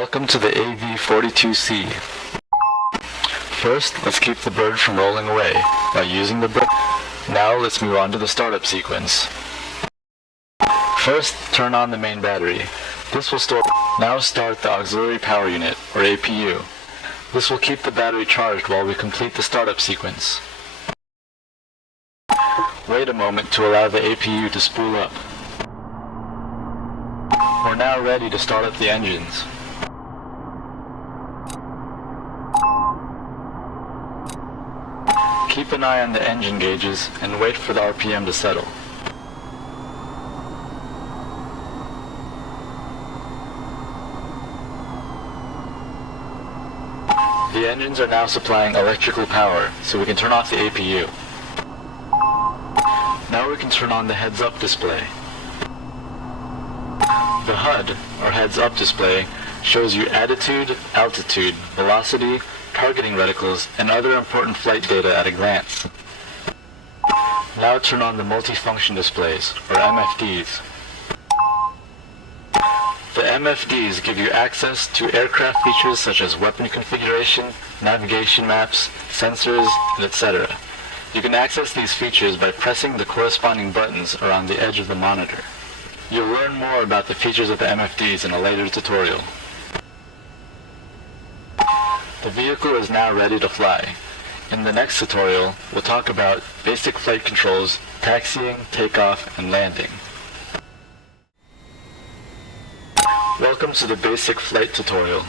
Welcome to the AV-42C. First, let's keep the bird from rolling away by using the brake. Now let's move on to the startup sequence. First, turn on the main battery. This will store. Now start the auxiliary power unit, or APU. This will keep the battery charged while we complete the startup sequence. Wait a moment to allow the APU to spool up. We're now ready to start up the engines. Keep an eye on the engine gauges and wait for the RPM to settle. The engines are now supplying electrical power, so we can turn off the APU. Now we can turn on the heads-up display. The HUD, or heads-up display, shows you attitude, altitude, velocity, targeting reticles, and other important flight data at a glance. Now turn on the multifunction displays, or MFDs. The MFDs give you access to aircraft features such as weapon configuration, navigation maps, sensors, and etc. You can access these features by pressing the corresponding buttons around the edge of the monitor. You'll learn more about the features of the MFDs in a later tutorial. The vehicle is now ready to fly. In the next tutorial, we'll talk about basic flight controls, taxiing, takeoff, and landing. Welcome to the basic flight tutorial.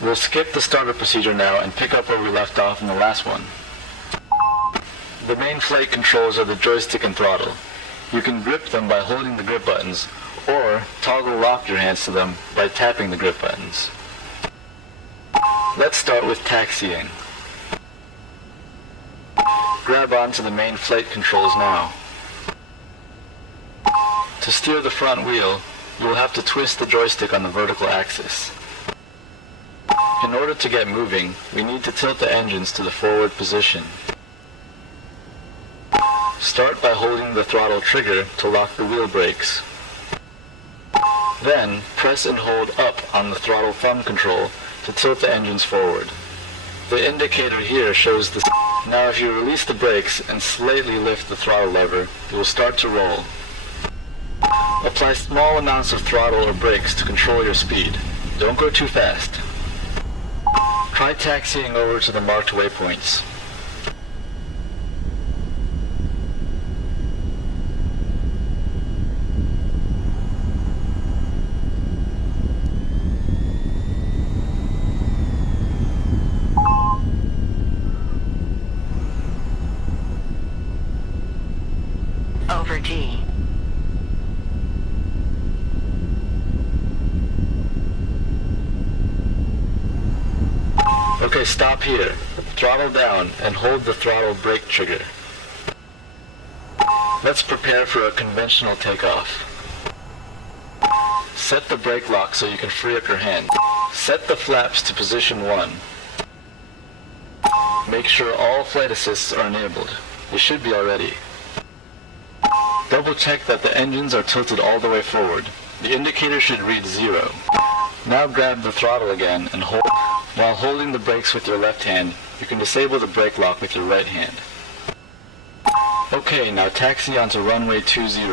We'll skip the startup procedure now and pick up where we left off in the last one. The main flight controls are the joystick and throttle. You can grip them by holding the grip buttons, or toggle lock your hands to them by tapping the grip buttons. Let's start with taxiing. Grab onto the main flight controls now. To steer the front wheel, you will have to twist the joystick on the vertical axis. In order to get moving, we need to tilt the engines to the forward position. Start by holding the throttle trigger to lock the wheel brakes. Then, press and hold up on the throttle thumb control to tilt the engines forward. The indicator here shows the... Now if you release the brakes and slightly lift the throttle lever, it will start to roll. Apply small amounts of throttle or brakes to control your speed. Don't go too fast. Try taxiing over to the marked waypoints. Over G. Okay, stop here. Throttle down and hold the throttle brake trigger. Let's prepare for a conventional takeoff. Set the brake lock so you can free up your hand. Set the flaps to position 1. Make sure all flight assists are enabled. They should be already. Double check that the engines are tilted all the way forward. The indicator should read 0. Now grab the throttle again and hold. While holding the brakes with your left hand, you can disable the brake lock with your right hand. Okay, now taxi onto runway 20.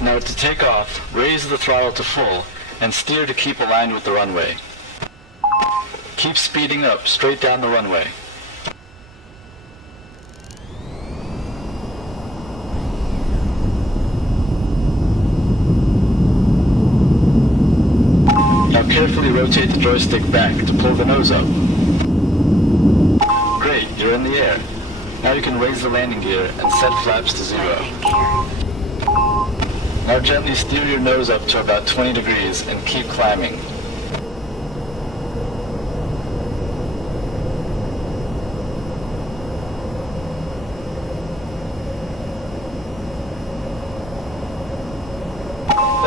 Now to take off, raise the throttle to full and steer to keep aligned with the runway. Keep speeding up straight down the runway. Now carefully rotate the joystick back to pull the nose up. Great, you're in the air. Now you can raise the landing gear and set flaps to 0. Now gently steer your nose up to about 20 degrees and keep climbing.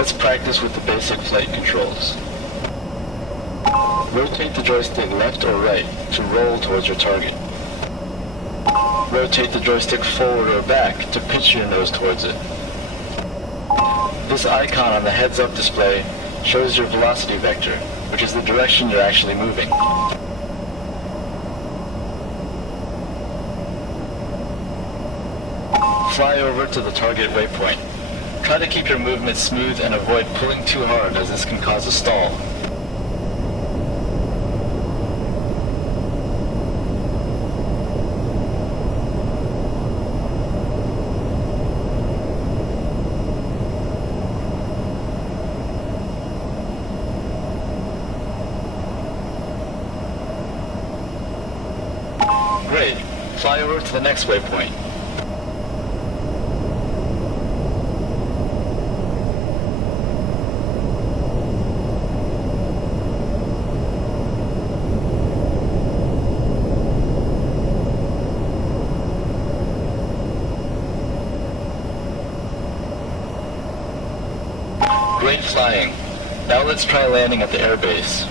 Let's practice with the basic flight controls. Rotate the joystick left or right to roll towards your target. Rotate the joystick forward or back to pitch your nose towards it. This icon on the heads-up display shows your velocity vector, which is the direction you're actually moving. Fly over to the target waypoint. Try to keep your movement smooth and avoid pulling too hard, as this can cause a stall. Great. Fly over to the next waypoint. Great flying. Now let's try landing at the airbase.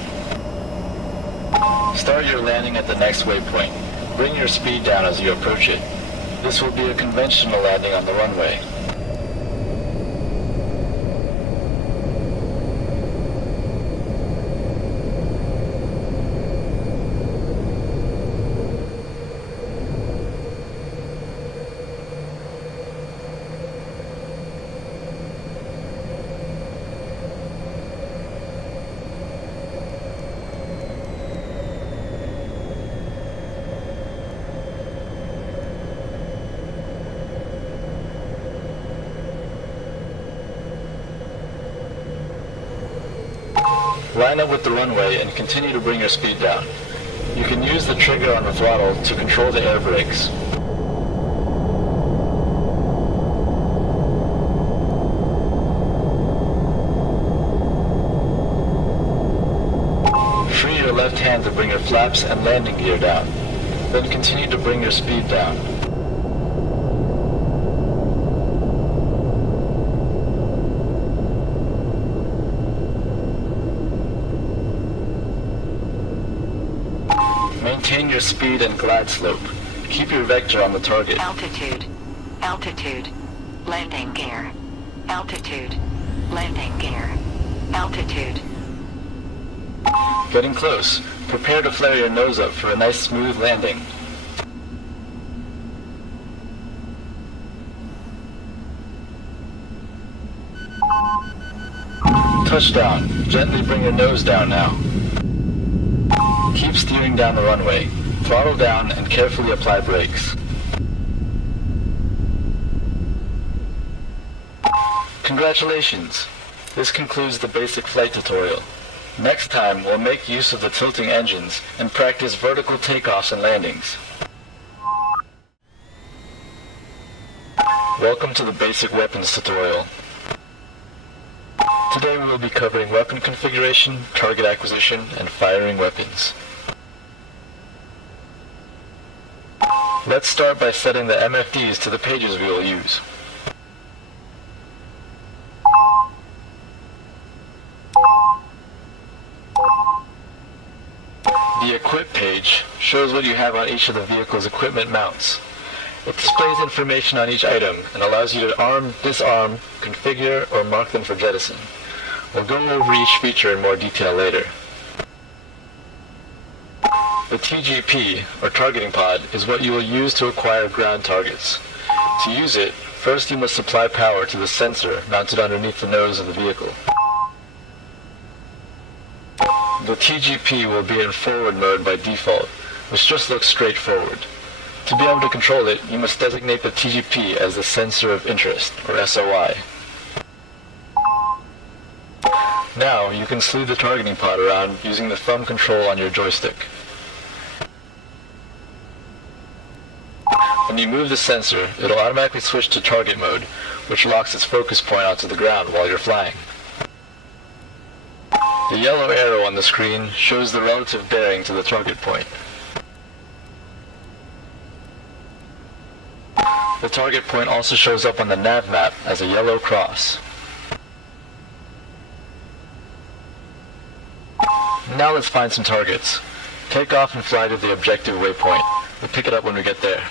Start your landing at the next waypoint. Bring your speed down as you approach it. This will be a conventional landing on the runway. Line up with the runway and continue to bring your speed down. You can use the trigger on the throttle to control the air brakes. Free your left hand to bring your flaps and landing gear down. Then continue to bring your speed down. Maintain your speed and glide slope. Keep your vector on the target. Altitude. Altitude. Landing gear. Altitude. Landing gear. Altitude. Getting close. Prepare to flare your nose up for a nice smooth landing. Touchdown. Gently bring your nose down now. Keep steering down the runway. Throttle down and carefully apply brakes. Congratulations! This concludes the basic flight tutorial. Next time, we'll make use of the tilting engines and practice vertical takeoffs and landings. Welcome to the basic weapons tutorial. Today we will be covering weapon configuration, target acquisition, and firing weapons. Let's start by setting the MFDs to the pages we will use. The Equip page shows what you have on each of the vehicle's equipment mounts. It displays information on each item and allows you to arm, disarm, configure, or mark them for jettison. We'll go over each feature in more detail later. The TGP, or targeting pod, is what you will use to acquire ground targets. To use it, first you must supply power to the sensor mounted underneath the nose of the vehicle. The TGP will be in forward mode by default, which just looks straight forward. To be able to control it, you must designate the TGP as the sensor of interest, or SOI. Now, you can sleeve the targeting pod around using the thumb control on your joystick. When you move the sensor, it'll automatically switch to target mode, which locks its focus point onto the ground while you're flying. The yellow arrow on the screen shows the relative bearing to the target point. The target point also shows up on the nav map as a yellow cross. Now let's find some targets. Take off and fly to the objective waypoint. We'll pick it up when we get there.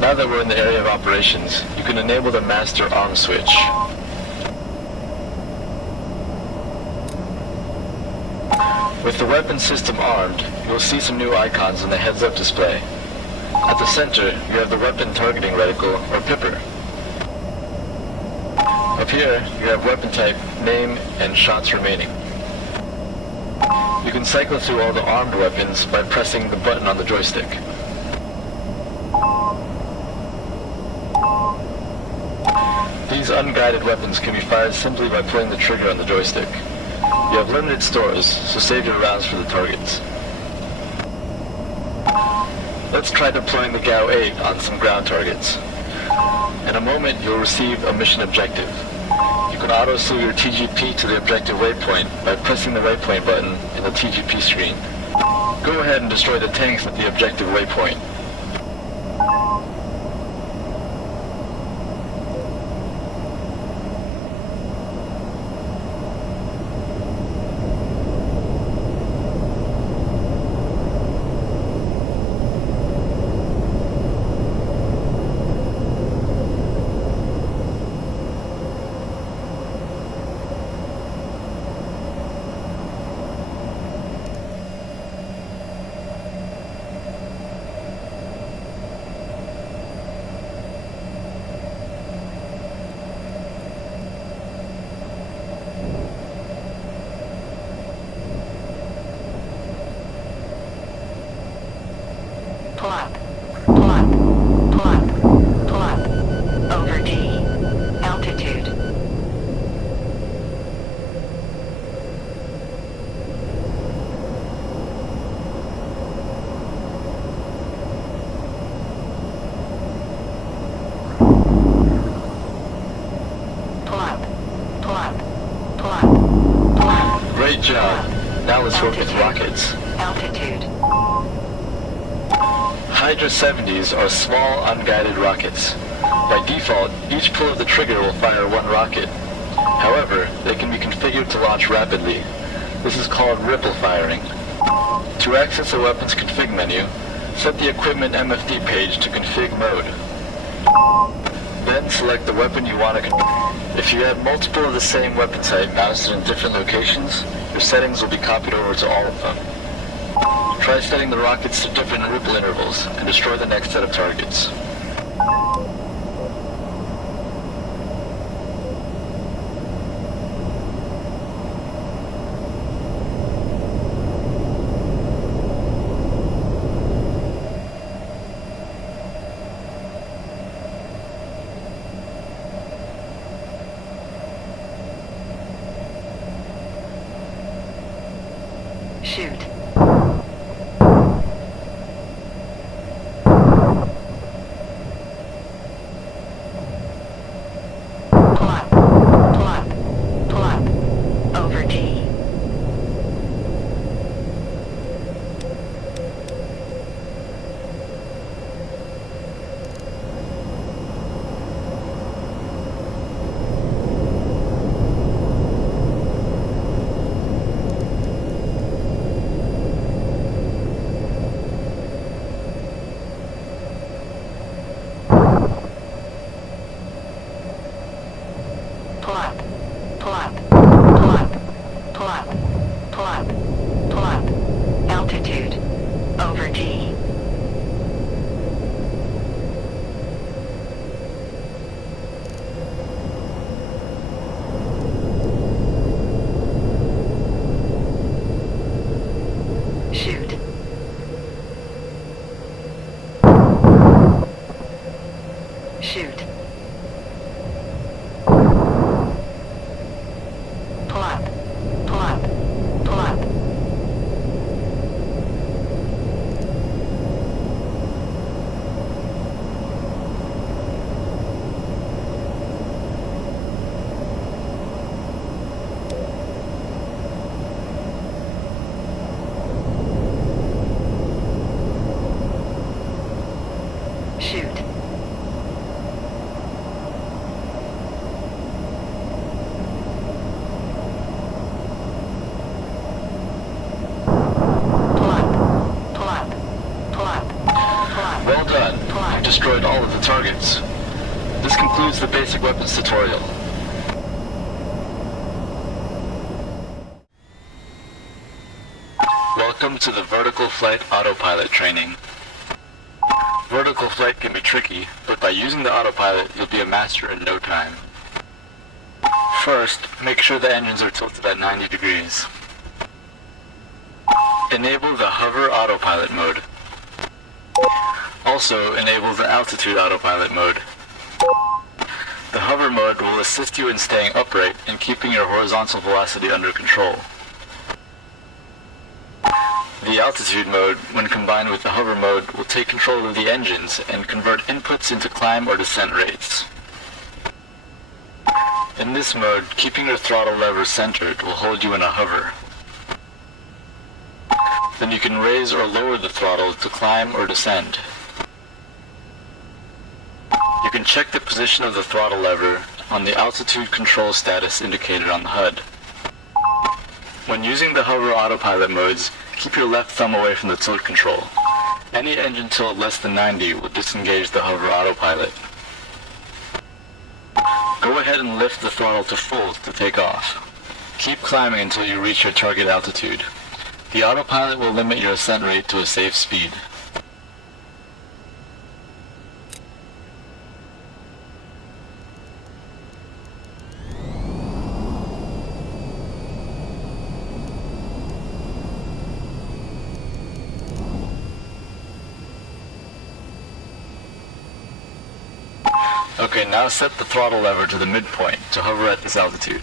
Now that we're in the area of operations, you can enable the master arm switch. With the weapon system armed, you will see some new icons in the heads-up display. At the center, you have the weapon targeting reticle, or pipper. Up here, you have weapon type, name, and shots remaining. You can cycle through all the armed weapons by pressing the button on the joystick. These unguided weapons can be fired simply by pulling the trigger on the joystick. You have limited stores, so save your rounds for the targets. Let's try deploying the GAU-8 on some ground targets. In a moment, you'll receive a mission objective. You can auto-slew your TGP to the objective waypoint by pressing the waypoint button in the TGP screen. Go ahead and destroy the tanks at the objective waypoint. Pull up. Pull up. Pull up. Pull up. Over D. Altitude. Pull up. Pull up. Pull up. Pull up. Great job. Now let's work with rockets. Altitude. Hydra 70s are small, unguided rockets. By default, each pull of the trigger will fire one rocket. However, they can be configured to launch rapidly. This is called ripple firing. To access a weapon's config menu, set the equipment MFD page to config mode. Then select the weapon you want to configure. If you have multiple of the same weapon type mounted in different locations, your settings will be copied over to all of them. Try setting the rockets to different ripple intervals and destroy the next set of targets. Shoot. all of the targets. This concludes the basic weapons tutorial. Welcome to the vertical flight autopilot training. Vertical flight can be tricky, but by using the autopilot, you'll be a master in no time. First, make sure the engines are tilted at 90 degrees. Enable the hover autopilot mode. Also, enable the altitude autopilot mode. The hover mode will assist you in staying upright and keeping your horizontal velocity under control. The altitude mode, when combined with the hover mode, will take control of the engines and convert inputs into climb or descent rates. In this mode, keeping your throttle lever centered will hold you in a hover. Then you can raise or lower the throttle to climb or descend. You can check the position of the throttle lever on the altitude control status indicator on the HUD. When using the hover autopilot modes, keep your left thumb away from the tilt control. Any engine tilt less than 90 will disengage the hover autopilot. Go ahead and lift the throttle to full to take off. Keep climbing until you reach your target altitude. The autopilot will limit your ascent rate to a safe speed. Okay, now set the throttle lever to the midpoint to hover at this altitude.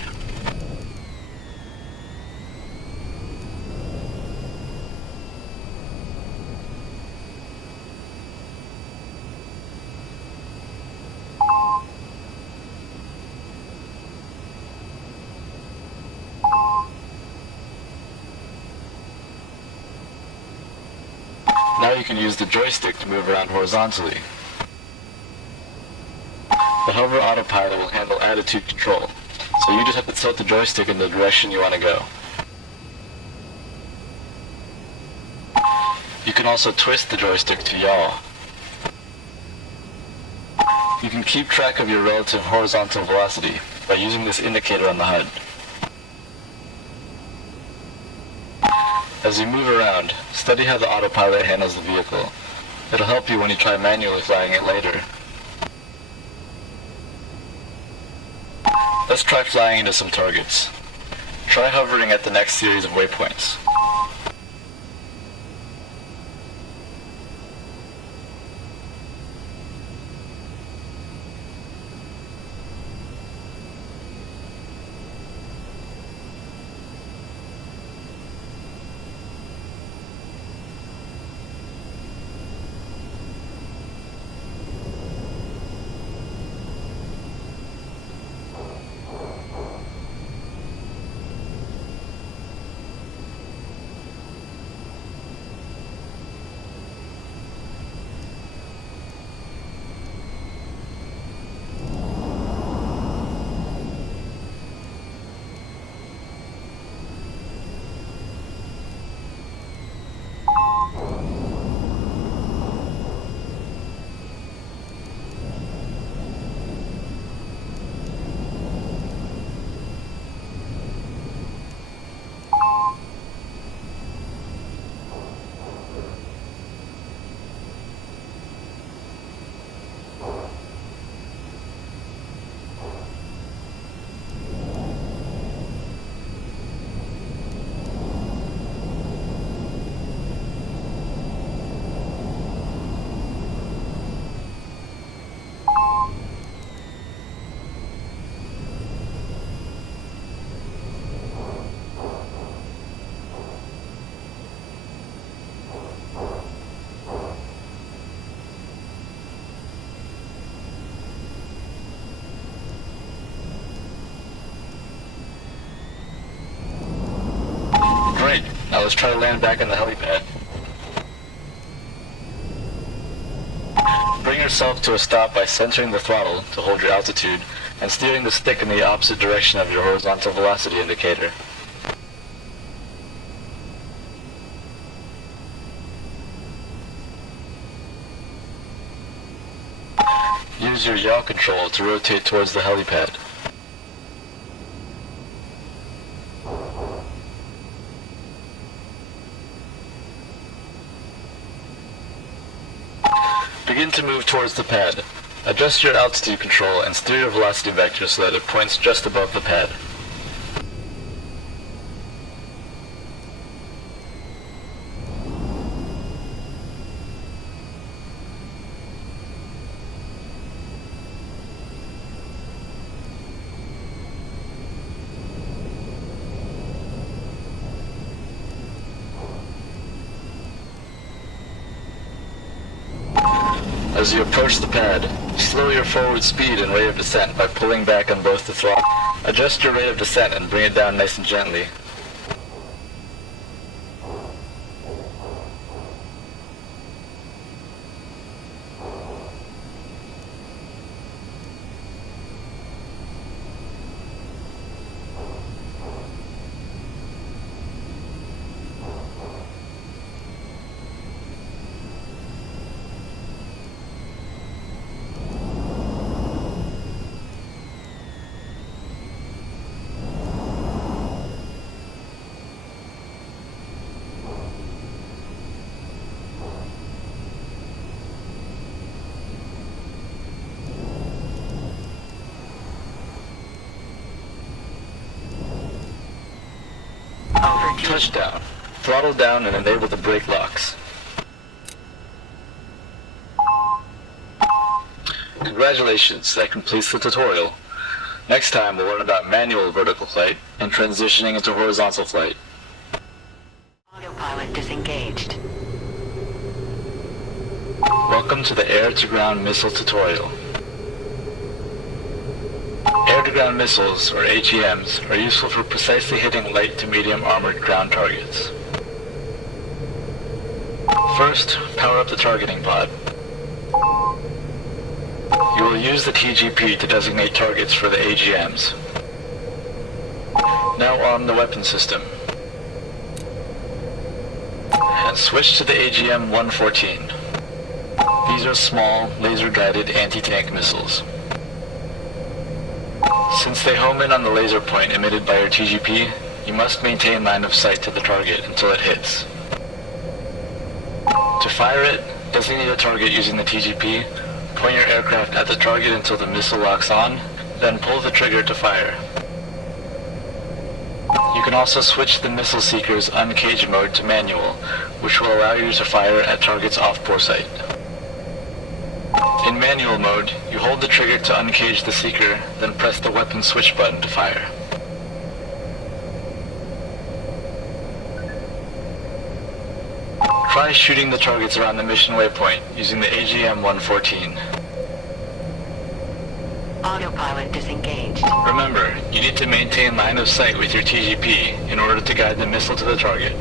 Now you can use the joystick to move around horizontally. The hover autopilot will handle attitude control, so you just have to tilt the joystick in the direction you want to go. You can also twist the joystick to yaw. You can keep track of your relative horizontal velocity by using this indicator on the HUD. As you move around, study how the autopilot handles the vehicle. It'll help you when you try manually flying it later. Let's try flying into some targets. Try hovering at the next series of waypoints. Great, now let's try to land back on the helipad. Bring yourself to a stop by centering the throttle to hold your altitude and steering the stick in the opposite direction of your horizontal velocity indicator. Use your yaw control to rotate towards the helipad. Begin to move towards the pad. Adjust your altitude control and steer your velocity vector so that it points just above the pad. As you approach the pad, slow your forward speed and rate of descent by pulling back on both the throttle. Adjust your rate of descent and bring it down nice and gently. Over T. Touchdown. Throttle down and enable the brake locks. Congratulations, that completes the tutorial. Next time we'll learn about manual vertical flight and transitioning into horizontal flight. Autopilot disengaged. Welcome to the air-to-ground missile tutorial. Air-to-ground missiles, or AGMs, are useful for precisely hitting light to medium armored ground targets. First, power up the targeting pod. You will use the TGP to designate targets for the AGMs. Now arm the weapon system. And switch to the AGM-114. These are small, laser-guided anti-tank missiles. Since they home in on the laser point emitted by your TGP, you must maintain line of sight to the target until it hits. To fire it, designate a target using the TGP, point your aircraft at the target until the missile locks on, then pull the trigger to fire. You can also switch the missile seeker's uncage mode to manual, which will allow you to fire at targets off bore sight. In manual mode, you hold the trigger to uncage the seeker, then press the weapon switch button to fire. Try shooting the targets around the mission waypoint using the AGM-114. Autopilot disengaged. Remember, you need to maintain line of sight with your TGP in order to guide the missile to the target.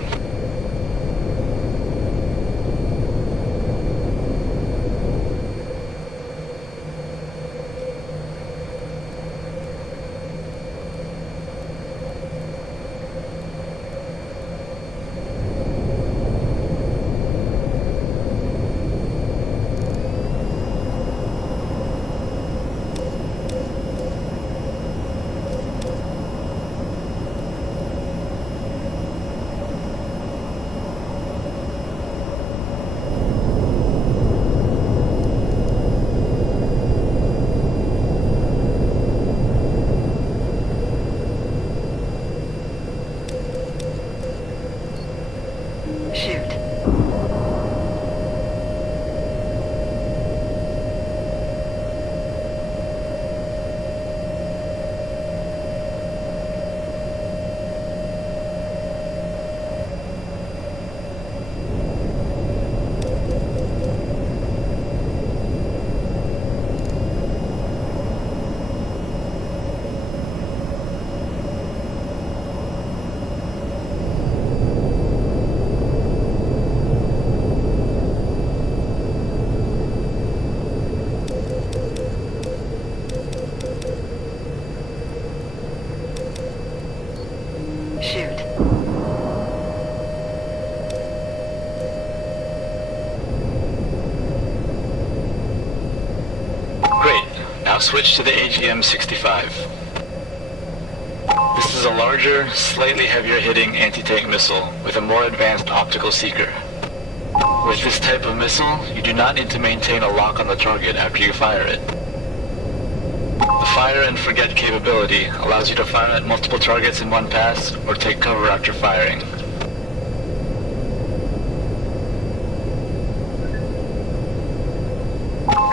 Now switch to the AGM-65. This is a larger, slightly heavier hitting anti-tank missile with a more advanced optical seeker. With this type of missile, you do not need to maintain a lock on the target after you fire it. The fire and forget capability allows you to fire at multiple targets in one pass or take cover after firing.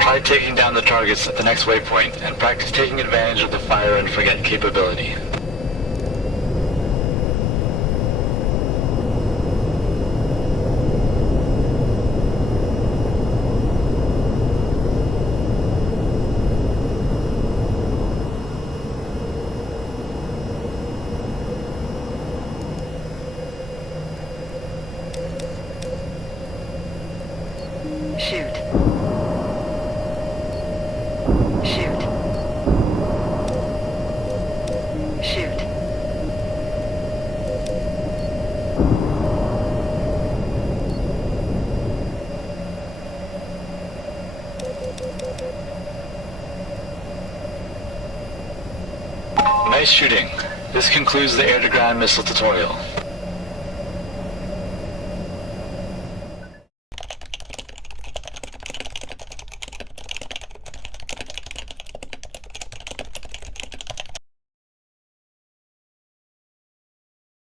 Try taking down the targets at the next waypoint and practice taking advantage of the fire and forget capability. Shoot. Shoot. Shoot. Nice shooting. This concludes the air-to-ground missile tutorial.